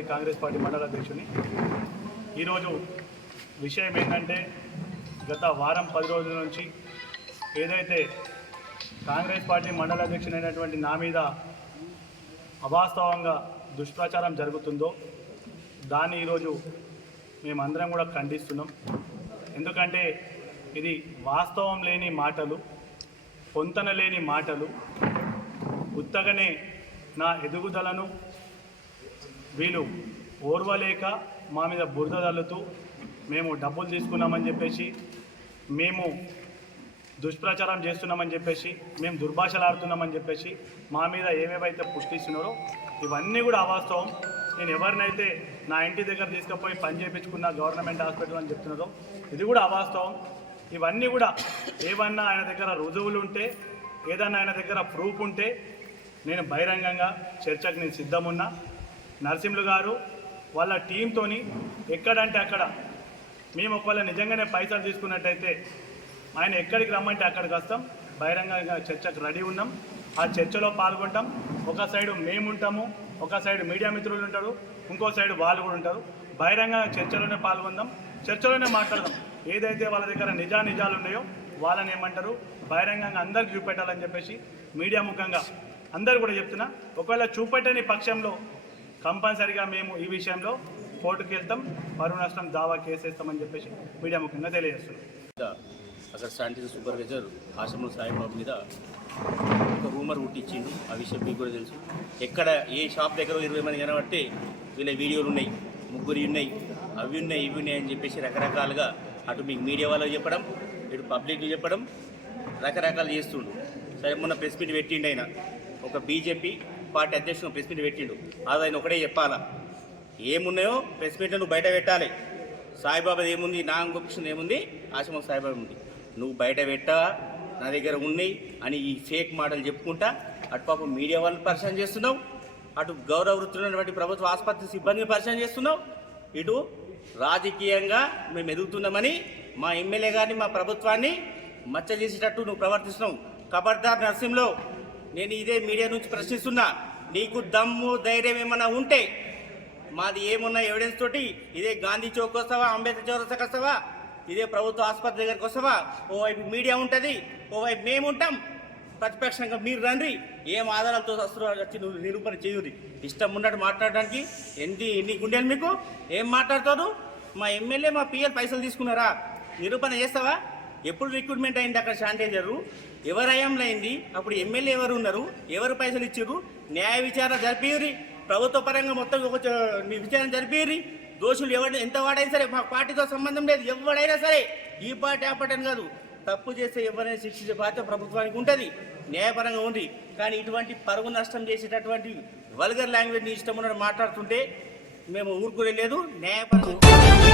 Congress party మండల అధ్యక్షుని. ఈరోజు విషయం ఏంటంటే గత వారం 10 రోజుల నుంచి ఏదైతే కాంగ్రెస్ పార్టీ మండల అధ్యక్షునైనటువంటి నా మీద అవాస్తవంగా దుష్ప్రచారం జరుగుతుందో దాన్ని ఈరోజు మేమందరం కూడా ఖండిస్తున్నాం. ఎందుకంటే ఇది వాస్తవం లేని మాటలు, పొంతన లేని మాటలు. ఉత్తగానే నా ఎదుగుదలను వీళ్ళు ఓర్వలేక మా మీద బురద తల్లుతూ మేము డబ్బులు తీసుకున్నామని చెప్పేసి, మేము దుష్ప్రచారం చేస్తున్నామని చెప్పేసి, మేము దుర్భాషలు ఆడుతున్నామని చెప్పేసి మా మీద ఏవేవైతే పుష్టిస్తున్నారో ఇవన్నీ కూడా అవాస్తవం. నేను ఎవరినైతే నా ఇంటి దగ్గర తీసుకుపోయి పని చేయించుకున్న గవర్నమెంట్ హాస్పిటల్ అని చెప్తున్నారో ఇది కూడా అవాస్తవం. ఇవన్నీ కూడా ఏమన్నా ఆయన దగ్గర రుజువులు ఉంటే, ఏదన్నా ఆయన దగ్గర ప్రూఫ్ ఉంటే నేను బహిరంగంగా చర్చకు నేను సిద్ధమున్నా. నరసింహులు గారు వాళ్ళ టీంతోని ఎక్కడంటే అక్కడ మేము ఒకవేళ నిజంగానే పైసలు తీసుకున్నట్టయితే ఆయన ఎక్కడికి రమ్మంటే అక్కడికి వస్తాం. బహిరంగంగా చర్చకు రెడీ ఉన్నాం. ఆ చర్చలో పాల్గొంటాం. ఒక సైడు మేము ఉంటాము, ఒక సైడు మీడియా మిత్రులు ఉంటారు, ఇంకో సైడు వాళ్ళు కూడా ఉంటారు. బహిరంగ చర్చలోనే పాల్గొందాం, చర్చలోనే మాట్లాడదాం. ఏదైతే వాళ్ళ దగ్గర నిజాలు ఉన్నాయో వాళ్ళని ఏమంటారు బహిరంగంగా అందరికి చూపెట్టాలని చెప్పేసి మీడియా ముఖంగా అందరు కూడా చెప్తున్నా. ఒకవేళ చూపెట్టని పక్షంలో కంపల్సరిగా మేము ఈ విషయంలో కోర్టుకు వెళ్తాం, పరువు నష్టం దావా కేసేస్తామని చెప్పేసి మీడియా ముఖ్యంగా తెలియజేస్తున్నాం. అక్కడ శానిటరీ సూపర్వైజర్ ఆశ్రమం సాయిబాబు మీద ఒక రూమర్ పుట్టించిండు. ఆ విషయం మీకు కూడా తెలుసు. ఎక్కడ ఏ షాప్ దగ్గర 20 మంది కనబడితే వీళ్ళ వీడియోలు ఉన్నాయి, 3 ఉన్నాయి, అవి ఉన్నాయి, ఇవి ఉన్నాయి అని చెప్పేసి రకరకాలుగా అటు మీకు మీడియా వాళ్ళకి చెప్పడం, ఇటు పబ్లిక్ చెప్పడం, రకరకాలు చేస్తుండు. సరే, మొన్న ప్రెస్ మీట్ పెట్టిండు. ఆయన ఒక బీజేపీ పార్టీ అధ్యక్షుడు ప్రెస్ మీట్ పెట్టిండు. అది ఆయన ఒకటే చెప్పాలా, ఏమున్నాయో ప్రెస్ మీట్లో నువ్వు బయట పెట్టాలి. సాయిబాబా ఏముంది, నా ఇంకొక ఏముంది, ఆశ్రమం సాయిబాబా ఉంది, నువ్వు బయట పెట్టా, నా దగ్గర ఉన్నాయి అని ఈ ఫేక్ మాటలు చెప్పుకుంటా అటు పాపం మీడియా వాళ్ళని పరిచయం చేస్తున్నావు, అటు గౌరవ వృత్తున్నటువంటి ప్రభుత్వ ఆసుపత్రి సిబ్బందిని పరిచయం చేస్తున్నావు, ఇటు రాజకీయంగా మేము ఎదుగుతున్నామని మా ఎమ్మెల్యే గారిని, మా ప్రభుత్వాన్ని మచ్చ చేసేటట్టు నువ్వు ప్రవర్తిస్తున్నావు. ఖబర్దార్ నరసింహులు, నేను ఇదే మీడియా నుంచి ప్రశ్నిస్తున్నా. నీకు దమ్ము ధైర్యం ఏమన్నా ఉంటే మాది ఏమున్నా ఎవిడెన్స్ తోటి ఇదే గాంధీ చౌక్ వస్తావా, అంబేద్కర్ చౌరస్తాకి వస్తావా, ఇదే ప్రభుత్వ ఆసుపత్రి దగ్గరికి వస్తావా? ఓవైపు మీడియా ఉంటుంది, ఓవైపు మేము ఉంటాం. ప్రతిపక్షంగా మీరు రండి, ఏం ఆధారాలతో వచ్చి నువ్వు నిరూపణ చేయుది. ఇష్టం ఉన్నట్టు మాట్లాడడానికి ఎన్ని గుండెలు మీకు? ఏం మాట్లాడతారు? మా ఎమ్మెల్యే మా పిఎల్ పైసలు తీసుకున్నారా? నిరూపణ చేస్తావా? ఎప్పుడు రిక్రూట్మెంట్ అయింది అక్కడ శానిటైజరు? ఎవరు హయాంలో అయింది? అప్పుడు ఎమ్మెల్యే ఎవరు ఉన్నారు? ఎవరు పైసలు ఇచ్చారు? న్యాయ విచారణ జరిపేరి, ప్రభుత్వ పరంగా మొత్తం విచారణ జరిపేరి. దోషులు ఎవరు ఎంత వాడైనా సరే, మా పార్టీతో సంబంధం లేదు, ఎవడైనా సరే, ఈ పార్టీ ఆ పార్టీ అని కాదు, తప్పు చేస్తే ఎవరైనా శిక్షించే బాధ్యత ప్రభుత్వానికి ఉంటుంది, న్యాయపరంగా ఉంది. కానీ ఇటువంటి పరువు నష్టం చేసేటటువంటి వల్గర్ లాంగ్వేజ్ని ఇష్టం ఉన్నట్టు మాట్లాడుతుంటే మేము ఊరుకునే లేదు. న్యాయపరంగా